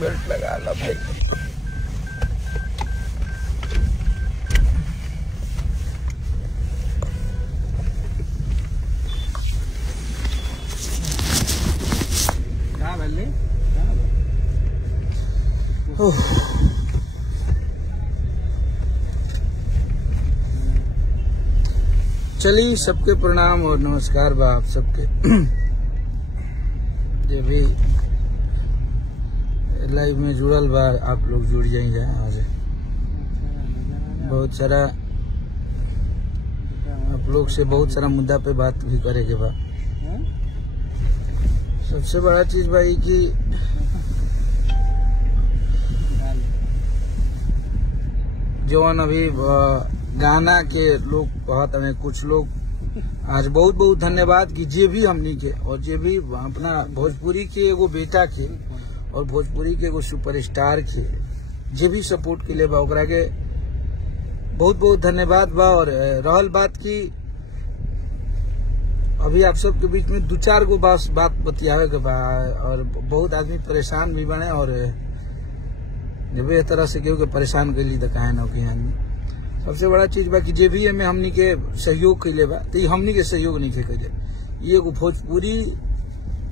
Belt लगा लो भाई। चलिए, सबके प्रणाम और नमस्कार बा आप सबके। जो भी लाइव में जुड़ल बा आप लोग जुड़ जाइए। आज बहुत सारा आप लोग से बहुत सारा मुद्दा पे बात भी करे के बा। सबसे बड़ा चीज भाई कि जौन अभी गाना के लोग कहत हमें, कुछ लोग आज बहुत बहुत धन्यवाद कि जे भी हमनी के और जे भी अपना भोजपुरी के एगो बेटा के और भोजपुरी के एगो सुपरस्टार के जे भी सपोर्ट के लिए बा ओकरा के बहुत बहुत धन्यवाद बा। और रहल बात की अभी आप सबके बीच में दो चार गो बात बतियावे के बा और बहुत आदमी परेशान भी बने और जब इस तरह से केहू के परेशान कैली तो काहे न कि आदमी। सबसे बड़ा चीज बा कि जे भी हमें हमनी के सहयोग कैले बा तो ये हमनी के सहयोग नहीं कैले, ये एगो भोजपुरी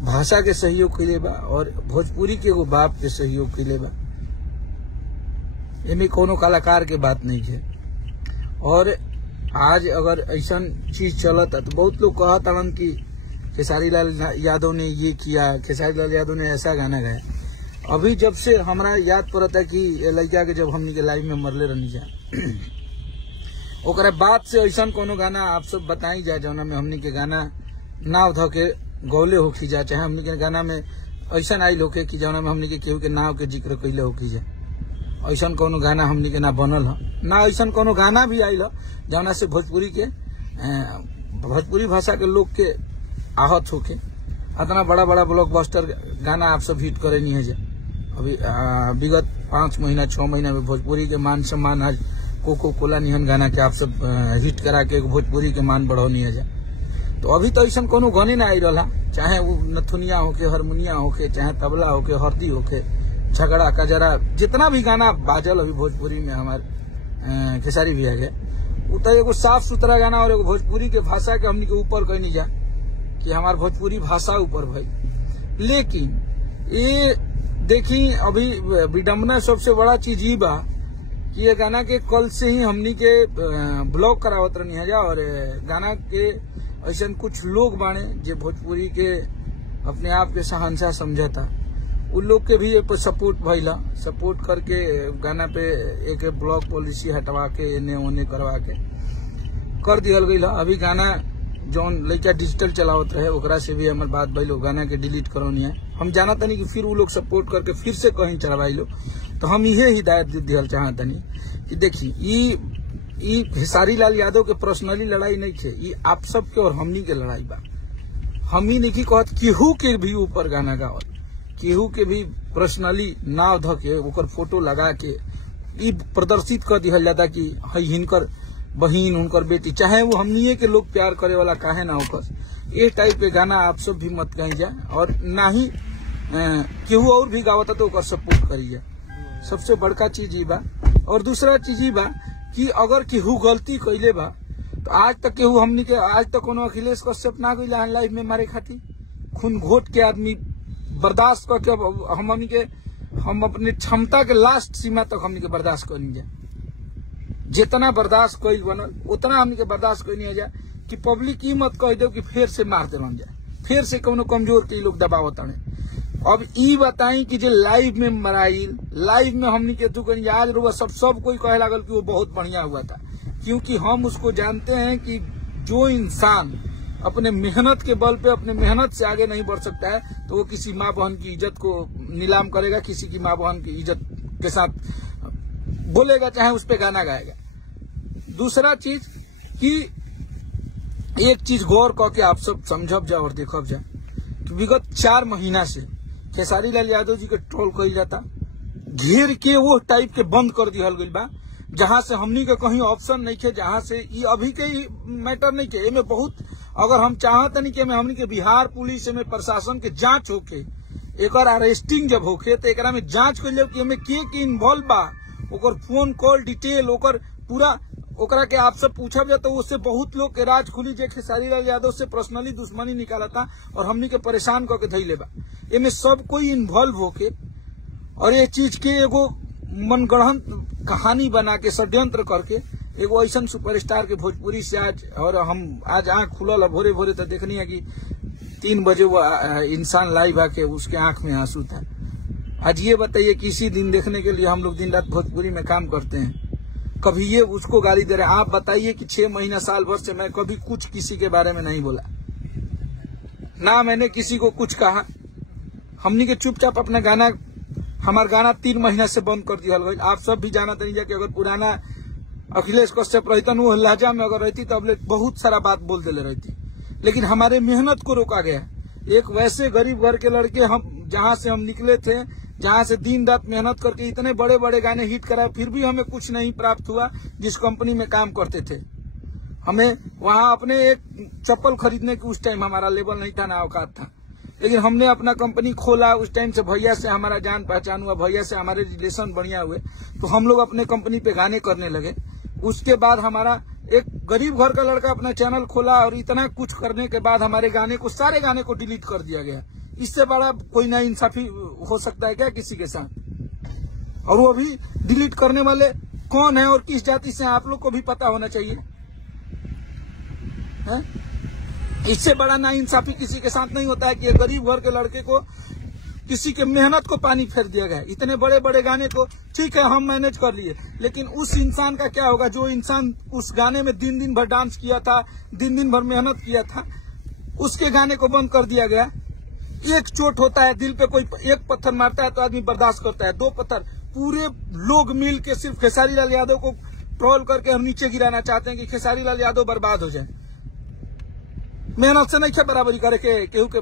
भाषा के सहयोग कैले बा और भोजपुरी के एगो बाप के सहयोग कैले बा। एमे कोनो कलाकार के बात नहीं है। और आज अगर ऐसा चीज चलता तो बहुत लोग कहत हन कि खेसारी लाल यादव ने ये किया, खेसारी लाल यादव ने ऐसा गाना गाया। अभी जब से हमारा याद पड़ता है कि लड़का के जब हमनी के लाइव में मरले रहनी जा ओकरा बाद से ऐसा कोनो गाना आप सब बताई जाए जौना में हमनी के गाना नाव ध के गौले होखी जा, चाहे हमनी के गाना में ऐसा आयल होके कि जौना में हमनी के केहू के नाव के जिक्र कैले होखी जाए। ऐसा कोनो गाना हमनी के ना बनल ह, ना ऐसा कोनो गाना भी आयल जौना से भोजपुरी के भोजपुरी भाषा के लोग के आहत होके। इतना बड़ा बड़ा ब्लॉकबस्टर गाना आप सब हिट करे नहीं है जा। अभी विगत 5 महीना 6 महीना में भोजपुरी के मान सम्मान आज कोको कोला निहन गाना के आप सब हिट करा के भोजपुरी के मान बढ़ौनी है जा। तो अभी तो ऐसा कोनो गाने ना आई रहा, चाहे वो नथुनिया होके, हारमोनिया होके, चाहे तबला होके, हरदी होके, झगड़ा कजरा, जितना भी गाना बाजल अभी भोजपुरी में हमारे खेसारी भैया के, वो तो एगो साफ सुथरा गाना और एगो भोजपुरी के भाषा के हमनी के ऊपर कहीं नहीं जा कि हमार भोजपुरी भाषा ऊपर भाई। लेकिन ये देखी अभी विडम्बना सबसे बड़ा चीज ये बा कि ये गाना के कल से ही हमनी के ब्लॉक करावत रहनी है जा। और गाना के ऐसा कुछ लोग बाने जे भोजपुरी के अपने आप के शहंशाह समझता, उन लोग के भी सपोर्ट भइला, सपोर्ट करके गाना पे एक ब्लॉक पॉलिसी हटवा के एने ओने करवा के कर दियल गई। अभी गाना जौन लड़का डिजिटल चलावत रहे ओकरा से भी हमारे बात भइलो, गाना के डिलीट करौनी है। हम जाना तनी कि फिर वो लोग सपोर्ट करके फिर से कहीं चलवाई लो। तो हम ये हिदायत दियल चाहतनी कि देखी ई खेसारी लाल यादव के पर्सनली लड़ाई नहीं थे, ये आप सब के और हमनी के लड़ाई बा। हमनी नहीं कहत केहू के भी ऊपर गाना गावत, केहू के भी पर्सनली नाव ध के ओकर फोटो लगा के ई प्रदर्शित कर दिहल जाता कि हई हिनकर बहिन उनकर बेटी, चाहे वो हमनिए के लोग प्यार करे वाला काहे ना होकर। ये टाइप के गाना आप सब भी मत कही जाए और ना ही केहू और भी गावता तो ओकर सपोर्ट करी जाए। सबसे बड़का चीज ये बा। और दूसरा चीज ये बा कि अगर केहू गलती कैले बा तो आज तक केहू हमनी के आज तक कोनो अखिलेश कश्यप ना गइला लाइफ में मारे खातिर। खून घोट के आदमी बर्दाश्त करके हम अपने क्षमता के लास्ट सीमा तक हमनी के बर्दाश्त करनी जाए। जितना बर्दाश्त कैल बनल उतना हमनी के बर्दाश्त करनी है जाए कि पब्लिक ई मत कह दो कि फिर से मारते बन जाए, फिर से कोनो कमजोर के लोग दबावत आने। अब ई बताई कि जो लाइव में मराइल, लाइव में हमनी के दुकान आज रुआ सब कोई कहे लागल कि वो बहुत बढ़िया हुआ था, क्योंकि हम उसको जानते हैं कि जो इंसान अपने मेहनत के बल पे अपने मेहनत से आगे नहीं बढ़ सकता है तो वो किसी माँ बहन की इज्जत को नीलाम करेगा, किसी की माँ बहन की इज्जत के साथ बोलेगा, चाहे उस पे गाना गाएगा। दूसरा चीज कि एक चीज गौर करके आप सब समझब जा और देखब जा कि विगत 4 महीना से खेसारी लाल यादव जी के ट्रोल कइल जाता, घेर के वो टाइप के बंद कर दिहल गइल बा, जहां से हमनी के कहीं ऑप्शन नहीं थे, जहां से ये अभी के मैटर नहीं थे। एमे बहुत अगर हम चाहत नहीं कि हमनी के बिहार पुलिस में प्रशासन के जांच होके एकर अरेस्टिंग जब होखे तो एकरा में जांच कर ले कि हमें के इन्वॉल्व बा, ओकर फोन कॉल डिटेल, ओकर पूरा ओकरा के आपसे पूछब जाए तो उससे बहुत लोग के राज खुली जे खेसारी लाल यादव से पर्सनली दुश्मनी निकाला था और हमनी के परेशान करके धइले बा। एमे सब कोई इन्वॉल्व होके और ये चीज के एगो मनगढ़ंत कहानी बना के षड्यंत्र करके एगो ऐसा सुपरस्टार के भोजपुरी से आज आंख खुलल है भोरे भोरे तो देखनी है कि 3 बजे वो इंसान लाइव आके उसके आंख में आंसू था। आज ये बताइए किसी दिन देखने के लिए हम लोग दिन रात भोजपुरी में काम करते हैं, कभी ये उसको गाली दे रहे हैं। आप बताइए कि 6 महीना साल भर से मैं कभी कुछ किसी के बारे में नहीं बोला, ना मैंने किसी को कुछ कहा। हमनी के चुपचाप अपना गाना, हमारा गाना 3 महीना से बंद कर दिया गई। आप सब भी जाना तनी जाके अगर पुराना अखिलेश कश्यप रहतन वो लहजा में अगर रहती तो अब बहुत सारा बात बोल देले रहती, लेकिन हमारे मेहनत को रोका गया। एक वैसे गरीब घर के लड़के हम जहां से हम निकले थे, जहां से दिन रात मेहनत करके इतने बड़े बड़े गाने हिट कराए, फिर भी हमें कुछ नहीं प्राप्त हुआ। जिस कंपनी में काम करते थे हमें वहां अपने एक चप्पल खरीदने की उस टाइम हमारा लेवल नहीं था, ना औकात था, लेकिन हमने अपना कंपनी खोला। उस टाइम से भैया से हमारा जान पहचान हुआ, भैया से हमारे रिलेशन बढ़िया हुए, तो हम लोग अपने कंपनी पे गाने करने लगे। उसके बाद हमारा एक गरीब घर का लड़का अपना चैनल खोला और इतना कुछ करने के बाद हमारे गाने को, सारे गाने को डिलीट कर दिया गया। इससे बड़ा कोई ना इंसाफी हो सकता है क्या किसी के साथ? और वो भी डिलीट करने वाले कौन है और किस जाति से, आप लोग को भी पता होना चाहिए है? इससे बड़ा ना इंसाफी किसी के साथ नहीं होता है कि गरीब घर के लड़के को, किसी के मेहनत को पानी फेर दिया गया। इतने बड़े बड़े गाने को ठीक है हम मैनेज कर लिए, लेकिन उस इंसान का क्या होगा जो इंसान उस गाने में दिन भर डांस किया था, दिन भर मेहनत किया था, उसके गाने को बंद कर दिया गया। एक चोट होता है दिल पे, कोई एक पत्थर मारता है तो आदमी बर्दाश्त करता है, 2 पत्थर पूरे लोग मिल के सिर्फ खेसारी लाल यादव को ट्रोल करके हम नीचे गिराना चाहते हैं कि खेसारी लाल यादव बर्बाद हो जाए। मेहनत से नहीं क्या बराबरी करे के केहू के,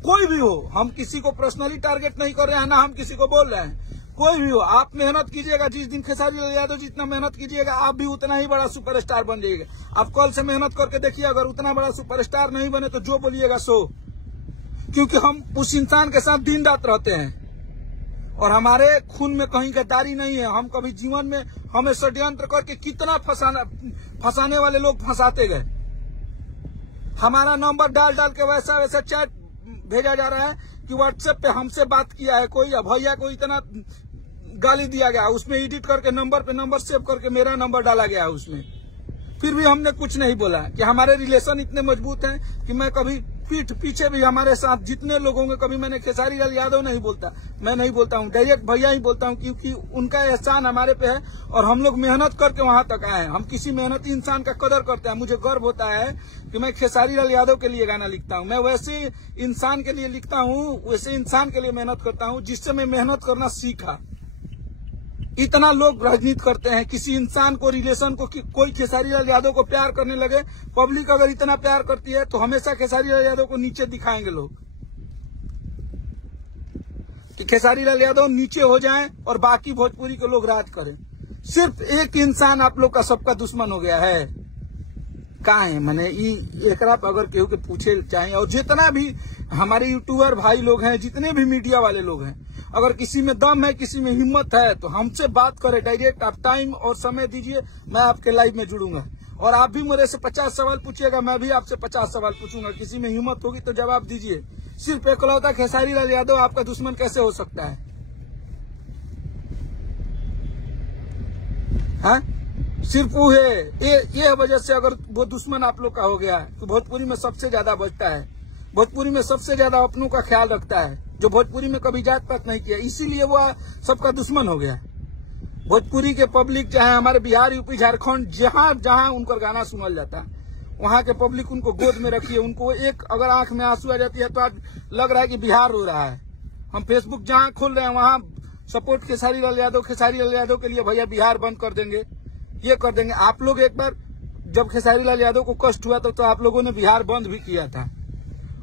कोई भी हो, हम किसी को पर्सनली टारगेट नहीं कर रहे हैं, ना हम किसी को बोल रहे हैं। कोई भी हो, आप मेहनत कीजिएगा। जिस दिन खेसारी लाल यादव जितना मेहनत कीजिएगा आप भी उतना ही बड़ा सुपरस्टार बन जाइएगा। आप कल से मेहनत करके देखिए, अगर उतना बड़ा सुपरस्टार नहीं बने तो जो बोलिएगा सो, क्योंकि हम उस इंसान के साथ दिन रात रहते हैं और हमारे खून में कहीं गद्दारी नहीं है। हम कभी जीवन में, हमें षड्यंत्र करके कितना फंसाने वाले लोग फंसाते गए। हमारा नंबर डाल के वैसा चैट भेजा जा रहा है कि व्हाट्सएप पे हमसे बात किया है कोई, या भैया को इतना गाली दिया गया, उसमें एडिट करके नंबर पे नंबर सेव करके मेरा नंबर डाला गया है उसमें। फिर भी हमने कुछ नहीं बोला कि हमारे रिलेशन इतने मजबूत हैं कि मैं कभी पीठ पीछे भी हमारे साथ जितने लोग होंगे, कभी मैंने खेसारी लाल यादव नहीं बोलता, मैं नहीं बोलता हूँ, डायरेक्ट भैया ही बोलता हूँ, क्योंकि उनका एहसान हमारे पे है और हम लोग मेहनत करके वहां तक आए हैं। हम किसी मेहनती इंसान का कदर करते हैं। मुझे गर्व होता है कि मैं खेसारी लाल यादव के लिए गाना लिखता हूँ। मैं वैसे इंसान के लिए लिखता हूँ, वैसे इंसान के लिए मेहनत करता हूँ जिससे मैं मेहनत करना सीखा। इतना लोग राजनीति करते हैं, किसी इंसान को, रिलेशन को, कोई खेसारी लाल यादव को प्यार करने लगे, पब्लिक अगर इतना प्यार करती है तो हमेशा खेसारी लाल यादव को नीचे दिखाएंगे लोग, कि खेसारी लाल यादव नीचे हो जाएं और बाकी भोजपुरी के लोग राज करें। सिर्फ एक इंसान आप लोग का सबका दुश्मन हो गया है। कहाँ है? मैंने एकरा पर अगर केहू के पूछे चाहे, और जितना भी हमारे यूट्यूबर भाई लोग हैं, जितने भी मीडिया वाले लोग हैं, अगर किसी में दम है, किसी में हिम्मत है तो हमसे बात करें डायरेक्ट। आप टाइम और समय दीजिए, मैं आपके लाइव में जुड़ूंगा और आप भी मेरे से 50 सवाल पूछिएगा, मैं भी आपसे 50 सवाल पूछूंगा। किसी में हिम्मत होगी तो जवाब दीजिए। सिर्फ एकलौता खेसारी लाल यादव आपका दुश्मन कैसे हो सकता है? हाँ? सिर्फ वो है, ये वजह से अगर वो दुश्मन आप लोग का हो गया है तो भोजपुरी में सबसे ज्यादा बचता है, भोजपुरी में सबसे ज्यादा अपनों का ख्याल रखता है, जो भोजपुरी में कभी जात पात नहीं किया, इसीलिए वो सबका दुश्मन हो गया। भोजपुरी के पब्लिक चाहे हमारे बिहार, यूपी, झारखंड, जहां जहां उनका गाना सुनल जाता है, वहां के पब्लिक उनको गोद में रखी है। उनको एक अगर आंख में आंसू आ जाती है तो आज लग रहा है कि बिहार रो रहा है। हम फेसबुक जहां खोल रहे हैं वहां सपोर्ट खेसारी लाल यादव, खेसारी लाल यादव के लिए भैया बिहार बंद कर देंगे, ये कर देंगे। आप लोग एक बार जब खेसारी लाल यादव को कष्ट हुआ तो आप लोगों ने बिहार बंद भी किया था,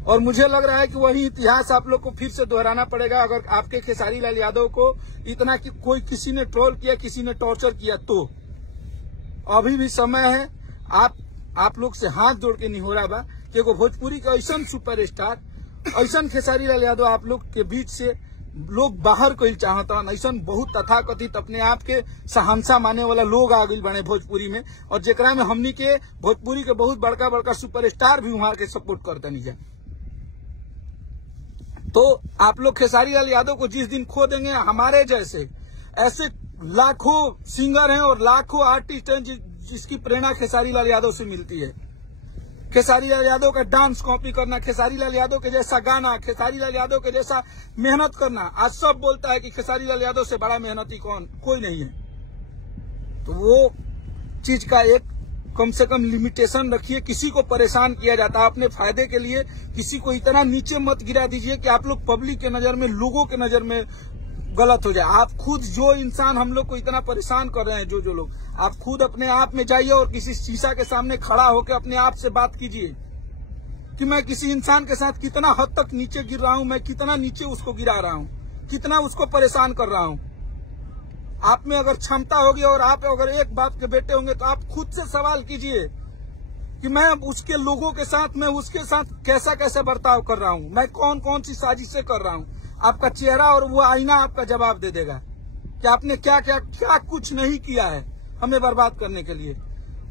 और मुझे लग रहा है कि वही इतिहास आप लोग को फिर से दोहराना पड़ेगा। अगर आपके खेसारी लाल यादव को इतना कि कोई किसी ने ट्रोल किया, किसी ने टॉर्चर किया, तो अभी भी समय है। आप लोग से हाथ जोड़ के निहोरा बा कि एगो भोजपुरी का ऐसा सुपरस्टार ऐसा खेसारी लाल यादव आप लोग के बीच से लोग बाहर कोई चाहता, ऐसा बहुत तथाकथित अपने आप के शहंशाह माने वाला लोग आ गई बने भोजपुरी में, और जेकरा में हमनी के भोजपुरी के बहुत बड़का बड़का सुपरस्टार भी वहां के सपोर्ट करते नहीं जाए। तो आप लोग खेसारी लाल यादव को जिस दिन खो देंगे, हमारे जैसे ऐसे लाखों सिंगर हैं और लाखों आर्टिस्ट हैं जिसकी प्रेरणा खेसारी लाल यादव से मिलती है। खेसारी लाल यादव का डांस कॉपी करना, खेसारी लाल यादव के जैसा गाना, खेसारी लाल यादव के जैसा मेहनत करना। आज सब बोलता है कि खेसारी लाल यादव से बड़ा मेहनती कोई नहीं है। तो वो चीज का एक कम से कम लिमिटेशन रखिए। किसी को परेशान किया जाता है अपने फायदे के लिए, किसी को इतना नीचे मत गिरा दीजिए कि आप लोग पब्लिक के नजर में, लोगों के नजर में गलत हो जाए। आप खुद जो इंसान हम लोग को इतना परेशान कर रहे हैं, जो लोग, आप खुद अपने आप में जाइए और किसी शीशा के सामने खड़ा होकर अपने आप से बात कीजिए कि मैं किसी इंसान के साथ कितना हद तक नीचे गिर रहा हूं, मैं कितना नीचे उसको गिरा रहा हूं, कितना उसको परेशान कर रहा हूं। आप में अगर क्षमता होगी और आप अगर एक बाप के बेटे होंगे तो आप खुद से सवाल कीजिए कि मैं उसके लोगों के साथ, मैं उसके साथ कैसा कैसा बर्ताव कर रहा हूं, मैं कौन कौन सी साजिशें कर रहा हूं। आपका चेहरा और वो आईना आपका जवाब दे देगा कि आपने क्या क्या क्या कुछ नहीं किया है हमें बर्बाद करने के लिए।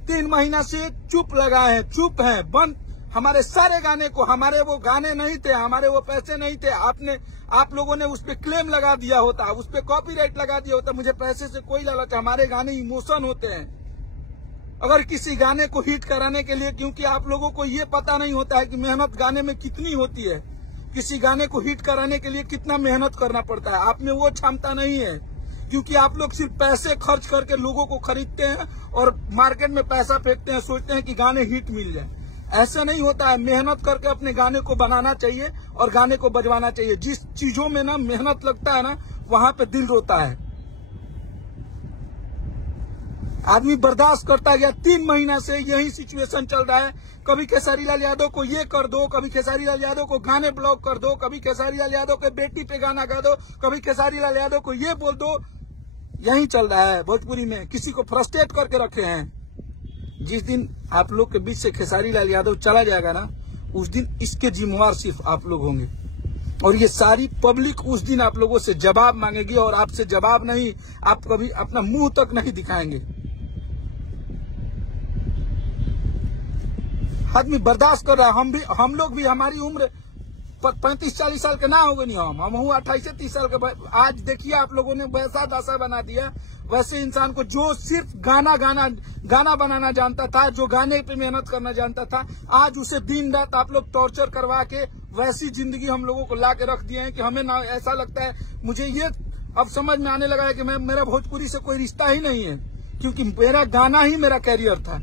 3 महीना से चुप लगाए हैं, चुप हैं, बंद। हमारे सारे गाने को, हमारे वो गाने नहीं थे, हमारे वो पैसे नहीं थे, आप लोगों ने उस पे क्लेम लगा दिया होता, उस पे कॉपीराइट लगा दिया होता। मुझे पैसे से कोई लालच, हमारे गाने इमोशन होते हैं। अगर किसी गाने को हिट कराने के लिए, क्योंकि आप लोगों को ये पता नहीं होता है कि मेहनत गाने में कितनी होती है, किसी गाने को हिट कराने के लिए कितना मेहनत करना पड़ता है, आप में वो क्षमता नहीं है। क्योंकि आप लोग सिर्फ पैसे खर्च करके लोगों को खरीदते हैं और मार्केट में पैसा फेंकते हैं, सोचते हैं कि गाने हिट मिल जाए। ऐसा नहीं होता है। मेहनत करके अपने गाने को बनाना चाहिए और गाने को बजवाना चाहिए। जिस चीजों में ना मेहनत लगता है ना, वहां पे दिल रोता है। आदमी बर्दाश्त करता गया। 3 महीना से यही सिचुएशन चल रहा है। कभी खेसारी लाल यादव को ये कर दो, कभी खेसारी लाल यादव को गाने ब्लॉक कर दो, कभी खेसारी लाल यादव के बेटी पे गाना गा दो, कभी खेसारी लाल यादव को ये बोल दो। यही चल रहा है भोजपुरी में। किसी को फ्रस्ट्रेट करके रखे हैं। जिस दिन आप लोग के बीच से खेसारी लाल यादव चला जाएगा ना, उस दिन इसके जिम्मेवार सिर्फ आप लोग होंगे। और ये सारी पब्लिक उस दिन आप लोगों से जवाब मांगेगी, और आपसे जवाब नहीं, आप कभी अपना मुंह तक नहीं दिखाएंगे। आदमी बर्दाश्त कर रहा है। हम लोग भी, हमारी उम्र 35-40 साल के ना हो गई, हम हूँ 28-30 साल के। आज देखिए आप लोगों ने वैसा दशा बना दिया। वैसे इंसान को जो सिर्फ गाना बनाना जानता था, जो गाने पे मेहनत करना जानता था, आज उसे दिन रात आप लोग टॉर्चर करवा के वैसी जिंदगी हम लोगों को ला के रख दिए हैं कि हमें ना ऐसा लगता है। मुझे ये अब समझ में आने लगा है कि मेरा भोजपुरी से कोई रिश्ता ही नहीं है, क्योंकि मेरा गाना ही मेरा कैरियर था।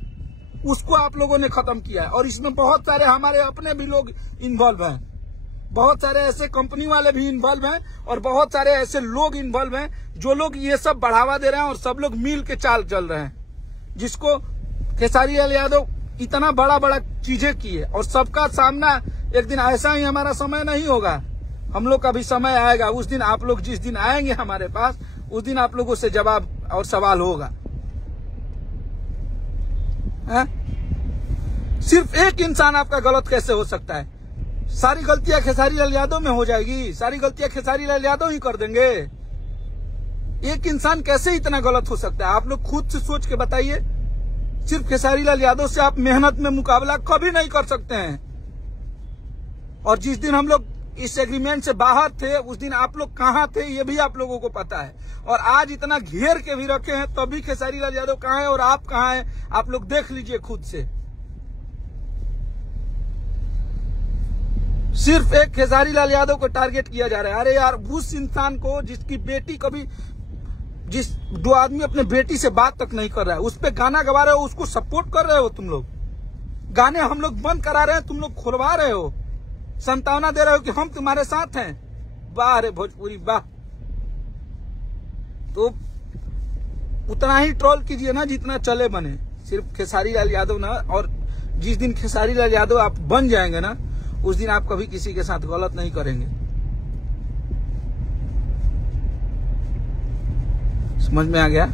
उसको आप लोगों ने खत्म किया है। और इसमें बहुत सारे हमारे अपने भी लोग इन्वॉल्व हैं, बहुत सारे ऐसे कंपनी वाले भी इन्वॉल्व हैं, और बहुत सारे ऐसे लोग इन्वॉल्व हैं जो लोग ये सब बढ़ावा दे रहे हैं, और सब लोग मिल के चाल चल रहे हैं। जिसको खेसारी लाल यादव इतना बड़ा बड़ा चीजें की है, और सबका सामना एक दिन, ऐसा ही हमारा समय नहीं होगा, हम लोग का भी समय आएगा। उस दिन आप लोग जिस दिन आएंगे हमारे पास, उस दिन आप लोगों से जवाब और सवाल होगा। सिर्फ एक इंसान आपका गलत कैसे हो सकता है? सारी गलतियां खेसारी लाल यादव में हो जाएगी, सारी गलतियां खेसारी लाल यादव ही कर देंगे। एक इंसान कैसे इतना गलत हो सकता है? आप लोग खुद से सोच के बताइए। सिर्फ खेसारी लाल यादव से आप मेहनत में मुकाबला कभी नहीं कर सकते हैं। और जिस दिन हम लोग इस एग्रीमेंट से बाहर थे, उस दिन आप लोग कहां थे ये भी आप लोगों को पता है। और आज इतना घेर के भी रखे हैं, तभी खेसारी लाल यादव कहां है और आप कहां हैं, आप लोग देख लीजिए खुद से। सिर्फ एक खेसारी लाल यादव को टारगेट किया जा रहा है। अरे यार, उस इंसान को जिसकी बेटी कभी, दो आदमी अपने बेटी से बात तक नहीं कर रहा है, उस पे गाना गवा रहे हो, उसको सपोर्ट कर रहे हो तुम लोग। गाने हम लोग बंद करा रहे हैं, तुम लोग खुलवा रहे हो, संतावना दे रहे हो कि हम तुम्हारे साथ हैं। वाह रे भोजपुरी वाह। तो उतना ही ट्रोल कीजिए ना जितना चले बने। सिर्फ खेसारी लाल यादव ना, और जिस दिन खेसारी लाल यादव आप बन जाएंगे ना, उस दिन आप कभी किसी के साथ गलत नहीं करेंगे। समझ में आ गया?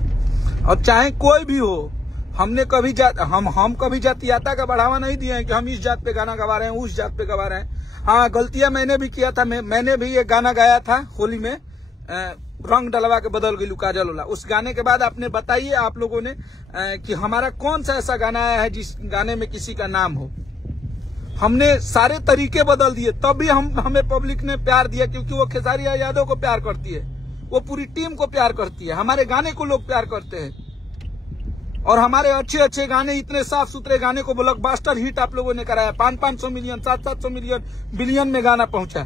और चाहे कोई भी हो, हमने कभी हम कभी जातीयता का बढ़ावा नहीं दिया है कि हम इस जात पे गाना गवा रहे हैं, उस जात पे गवा रहे हैं। हाँ, गलतियां मैंने भी किया था। मैंने भी एक गाना गाया था होली में, रंग डलवा के बदल गई काजल वाला। उस गाने के बाद आपने बताइए आप लोगों ने कि हमारा कौन सा ऐसा गाना आया है जिस गाने में किसी का नाम हो। हमने सारे तरीके बदल दिए, तब भी हमें पब्लिक ने प्यार दिया, क्योंकि वो खेसारी लाल यादव को प्यार करती है, वो पूरी टीम को प्यार करती है, हमारे गाने को लोग प्यार करते हैं। और हमारे अच्छे अच्छे गाने, इतने साफ सुथरे गाने को ब्लॉकबस्टर हिट आप लोगों ने कराया। 500 मिलियन 700 मिलियन बिलियन में गाना पहुंचा।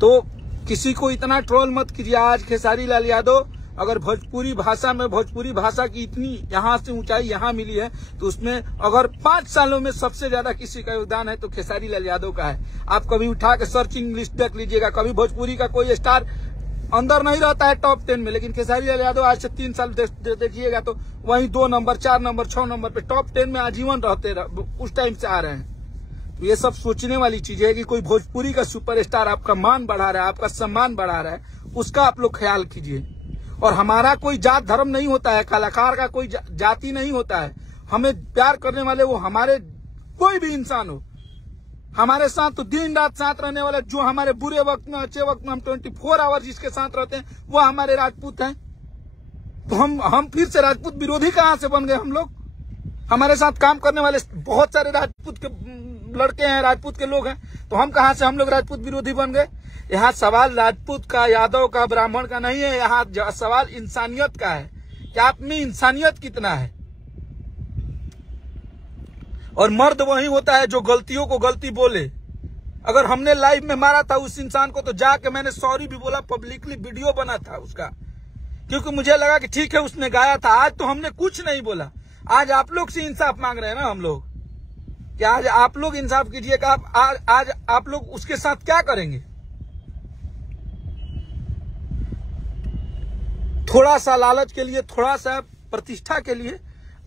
तो किसी को इतना ट्रोल मत कीजिए। आज खेसारी लाल यादव अगर भोजपुरी भाषा में, भोजपुरी भाषा की इतनी यहां से ऊंचाई यहां मिली है, तो उसमें अगर 5 सालों में सबसे ज्यादा किसी का योगदान है तो खेसारी लाल यादव का है। आप कभी उठा के सर्चिंग लिस्ट देख लीजिएगा, कभी भोजपुरी का कोई स्टार अंदर नहीं रहता है टॉप 10 में, लेकिन खेसारी लाल यादव आज से 3 साल देखिएगा तो वहीं 2 नंबर 4 नंबर 6 नंबर पे टॉप 10 में आजीवन रहते उस टाइम से आ रहे हैं। तो ये सब सोचने वाली चीज है कि कोई भोजपुरी का सुपरस्टार आपका मान बढ़ा रहा है, आपका सम्मान बढ़ा रहा है, उसका आप लोग ख्याल कीजिए। और हमारा कोई जात धर्म नहीं होता है, कलाकार का कोई जाति नहीं होता है। हमें प्यार करने वाले वो हमारे कोई भी इंसान हो, हमारे साथ तो दिन रात साथ रहने वाले, जो हमारे बुरे वक्त में अच्छे वक्त में हम 24 आवर जिसके साथ रहते हैं वो हमारे राजपूत हैं। तो हम फिर से राजपूत विरोधी कहां से बन गए हम लोग? हमारे साथ काम करने वाले बहुत सारे राजपूत के लड़के हैं, राजपूत के लोग हैं, तो हम कहां से हम लोग राजपूत विरोधी बन गए? यहाँ सवाल राजपूत का, यादव का, ब्राह्मण का नहीं है, यहाँ सवाल इंसानियत का है कि आप में इंसानियत कितना है। और मर्द वही होता है जो गलतियों को गलती बोले। अगर हमने लाइव में मारा था उस इंसान को, तो जाके मैंने सॉरी भी बोला, पब्लिकली वीडियो बना था उसका, क्योंकि मुझे लगा कि ठीक है उसने गाया था। आज तो हमने कुछ नहीं बोला। आज आप लोग से इंसाफ मांग रहे हैं ना हम लोग, कि आज आप लोग इंसाफ कीजिएगा। आज आप लोग उसके साथ क्या करेंगे? थोड़ा सा लालच के लिए, थोड़ा सा प्रतिष्ठा के लिए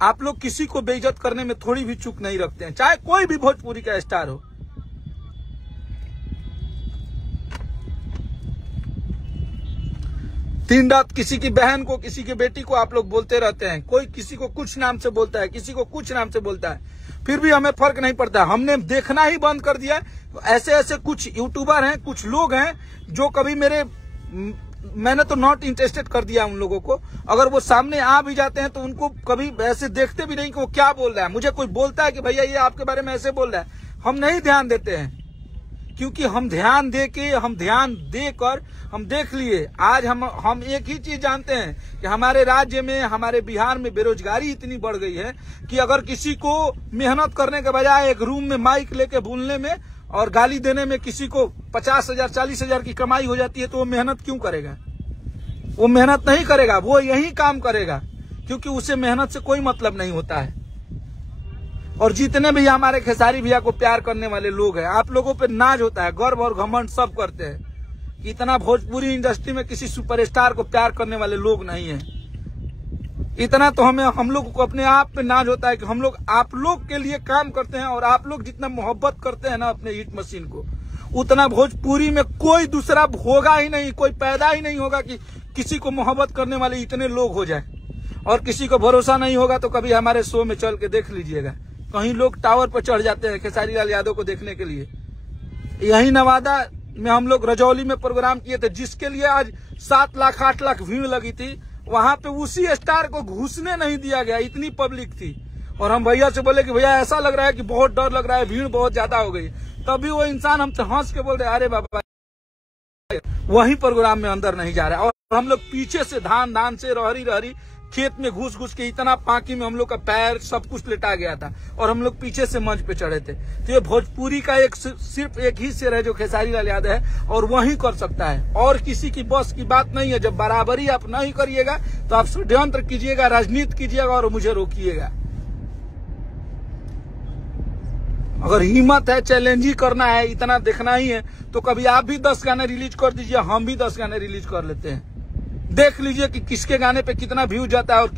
आप लोग किसी को बेइज्जत करने में थोड़ी भी चूक नहीं रखते हैं, चाहे कोई भी भोजपुरी का स्टार हो। दिन रात किसी की बहन को, किसी की बेटी को आप लोग बोलते रहते हैं। कोई किसी को कुछ नाम से बोलता है, किसी को कुछ नाम से बोलता है, फिर भी हमें फर्क नहीं पड़ता। हमने देखना ही बंद कर दिया। ऐसे ऐसे कुछ यूट्यूबर हैं, कुछ लोग हैं जो कभी मैंने तो नॉट इंटरेस्टेड कर दिया उन लोगों को। अगर वो सामने आ भी जाते हैं तो उनको कभी ऐसे देखते भी नहीं कि वो क्या बोल रहा है। मुझे कोई बोलता है कि भैया ये आपके बारे में ऐसे बोल रहा है, हम नहीं ध्यान देते हैं, क्योंकि हम ध्यान देकर हम देख लिए। आज हम एक ही चीज जानते हैं कि हमारे राज्य में, हमारे बिहार में बेरोजगारी इतनी बढ़ गई है कि अगर किसी को मेहनत करने के बजाय एक रूम में माइक लेके बोलने में और गाली देने में किसी को 50,000 40,000 की कमाई हो जाती है, तो वो मेहनत क्यों करेगा? वो मेहनत नहीं करेगा, वो यही काम करेगा, क्योंकि उसे मेहनत से कोई मतलब नहीं होता है। और जितने भी हमारे खेसारी भैया को प्यार करने वाले लोग हैं, आप लोगों पे नाज होता है, गर्व और घमंड सब करते हैं। इतना भोजपुरी इंडस्ट्री में किसी सुपरस्टार को प्यार करने वाले लोग नहीं है। इतना तो हम लोग को अपने आप पे नाज होता है कि हम लोग आप लोग के लिए काम करते हैं, और आप लोग जितना मोहब्बत करते हैं ना अपने हिट मशीन को, उतना भोजपुरी में कोई दूसरा होगा ही नहीं, कोई पैदा ही नहीं होगा कि किसी को मोहब्बत करने वाले इतने लोग हो जाए। और किसी को भरोसा नहीं होगा तो कभी हमारे शो में चल के देख लीजिएगा, कहीं लोग टावर पर चढ़ जाते हैं खेसारी लाल यादव को देखने के लिए। यही नवादा में हम लोग रजौली में प्रोग्राम किए थे, जिसके लिए आज 7 लाख 8 लाख भीड़ लगी थी। वहां पे उसी स्टार को घुसने नहीं दिया गया, इतनी पब्लिक थी। और हम भैया से बोले कि भैया ऐसा लग रहा है कि बहुत डर लग रहा है, भीड़ बहुत ज्यादा हो गई। तभी वो इंसान हमसे हंस के बोल रहे, अरे बाबा वही प्रोग्राम में अंदर नहीं जा रहा है। और हम लोग पीछे से धान से रहरी खेत में घुस के इतना पाकी में हम लोग का पैर सब कुछ लेटा गया था, और हम लोग पीछे से मंच पे चढ़े थे। तो ये भोजपुरी का सिर्फ एक ही शेर है जो खेसारी लाल यादव है, और वही कर सकता है, और किसी की बस की बात नहीं है। जब बराबरी आप नहीं करिएगा तो आप षड्यंत्र कीजिएगा, राजनीति कीजिएगा और मुझे रोकिएगा। अगर हिम्मत है, चैलेंज ही करना है, इतना देखना ही है, तो कभी आप भी 10 गाने रिलीज कर दीजिए, हम भी 10 गाने रिलीज कर लेते हैं। देख लीजिए कि किसके गाने पे कितना व्यू जाता है और